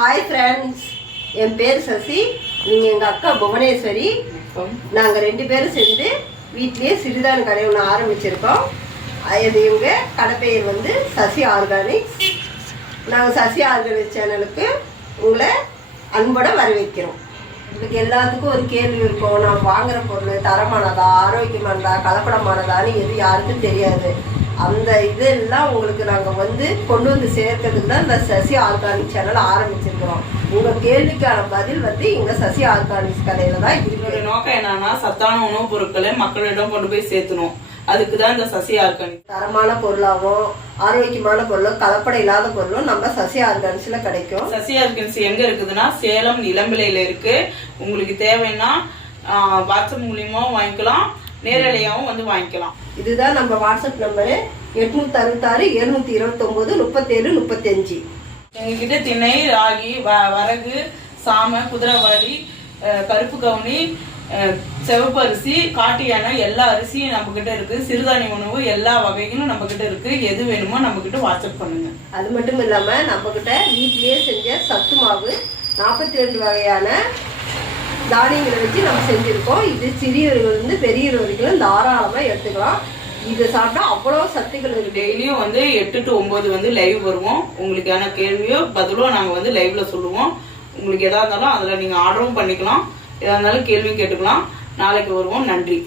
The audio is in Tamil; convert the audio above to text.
ஹாய் ஃப்ரெண்ட்ஸ், என் பேர் சசி. நீங்கள் எங்கள் அக்கா புவனேஸ்வரி. நாங்கள் 2 பேரும் சேர்ந்து வீட்லேயே சிறுதானிய கடை ஒன்று ஆரம்பிச்சிருக்கோம். அது எங்கள் கடை பெயர் வந்து சசி ஆர்கானிக்ஸ். நாங்கள் சசி ஆர்கானிக்ஸ் சேனலுக்கு உங்களை அன்போட வரவேற்கிறோம். இதுக்கு எல்லாத்துக்கும் ஒரு கேள்வி இருக்கும். நான் வாங்குகிற பொருள் தரமானதா, ஆரோக்கியமானதா, கலப்படமானதான்னு எது யாருக்கும் தெரியாது. அந்த இதெல்லாம் உங்களுக்கு நாங்கள் கொண்டு வந்து சேர்க்கறதுக்கு தான் இந்த சசி ஆர்கானிக் சேனல் ஆரம்பிச்சிருக்கிறோம். உங்கள் கேள்விக்கான பதில் எங்கள் சசி ஆர்கானிக்ஸ் கடையில் தான். இதோட நோக்கம் என்னன்னா, சத்தான உணவுப் பொருட்களை மக்களிடம் கொண்டு போய் சேர்த்தணும். அதுக்கு தான் இந்த சசி ஆர்கானிக். தரமான பொருளாகவும் ஆரோக்கியமான பொருளும் கலப்படம் இல்லாத பொருளும் நம்ம சசி ஆர்கானிக்ஸ்ல கிடைக்கும். சசி ஆர்கானிக்ஸ் எங்க இருக்குதுன்னா, சேலம் இளம்பிள்ளையில இருக்கு. உங்களுக்கு தேவைன்னா வாட்ஸ்அப் மூலியமா வாங்கிக்கலாம், நேரலையாவும் வாங்கிக்கலாம். இதுதான் நம்ம வாட்ஸ்அப் நம்பரு 866 729 37 35. எங்ககிட்ட திணை, ராகி, வரகு, சாமை, குதிரைவாளி, கருப்பு கவுனி, சிவப்பு அரிசி, காட்டு யானை எல்லா அரிசியும் நம்ம கிட்ட இருக்கு. சிறுதானிய உணவு எல்லா வகைகளும் நம்ம கிட்ட இருக்கு. எது வேணுமோ நம்ம கிட்ட வாட்ஸ்அப் பண்ணுங்க. அது மட்டும் இல்லாம நம்ம கிட்ட வீட்லயே செஞ்ச சத்து மாவு 42 வகையான தானியங்களை வச்சு நம்ம செஞ்சிருக்கோம். இது சிறியவர்கள் பெரியவர் வரைக்கும் தாராளமா எடுத்துக்கலாம். இது சாப்பிட்டா அவ்வளோ சத்துக்கள் இருக்கு. டெய்லியும் 8 to 9 லைவ் வருவோம். உங்களுக்கான கேள்வியோ பதிலோ நாங்க லைவ்ல சொல்லுவோம். உங்களுக்கு எதா இருந்தாலும் அதுல நீங்க ஆர்டரும் பண்ணிக்கலாம். எதா இருந்தாலும் கேள்வியும் கேட்டுக்கலாம். நாளைக்கு வருவோம். நன்றி.